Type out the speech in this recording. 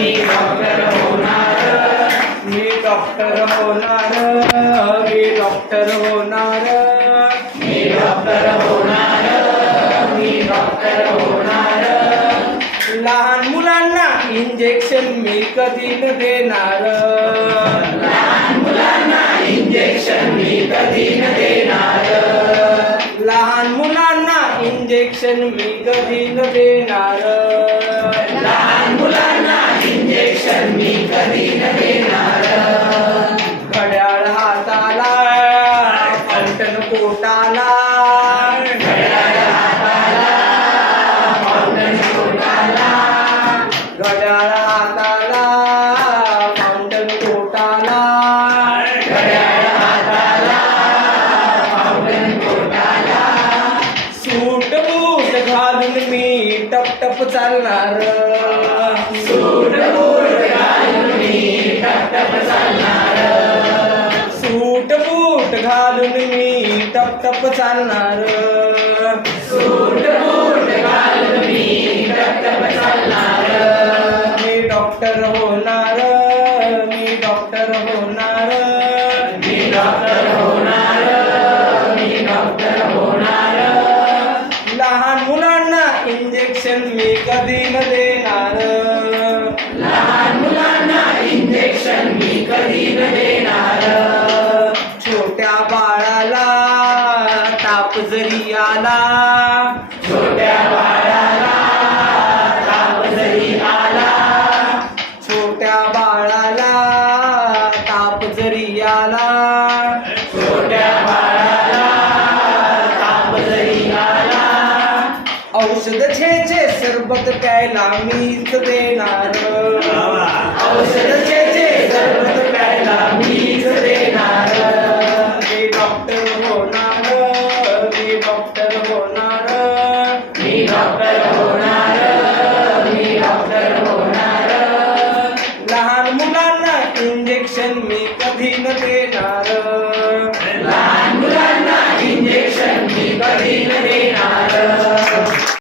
मी doctor होणार मी doctor होणार मी doctor होणार. मी डॉक्टर होणार मी डॉक्टर होणार. लहान मुलांना इंजेक्शन मी कधी न देणार. लहान मुलांना इंजेक्शन मी कधी न देणार. लहान मुलांना इंजेक्शन मी कधी न देणार. घड्याळ हाताला फंटन पोटाला. घड्याळ हाताला फाउंटन पोटाला. घड्याळ हाताला फाउंटन पोटाला घड्याळ सूट बूट घालून मी टप टप चालणार. सूट बूट घालून मी टप टप चालणार. सूट बूट घालून मी टपटप चालणार. मी डॉक्टर होणार मी डॉक्टर होणार. मी डॉक्टर होणार मी डॉक्टर होणार. लहान मुलांना इंजेक्शन मी कधी न देणार जरी आला छोट्या बाळाला ताप जरी आला छोट्या बाळाला ताप जरी आला छोट्या बाळाला ताप जरी आला औषध छेचे सरबत प्यायला मीच देणार. औषध छेचे इंजेक्शन मी कधी न देणार.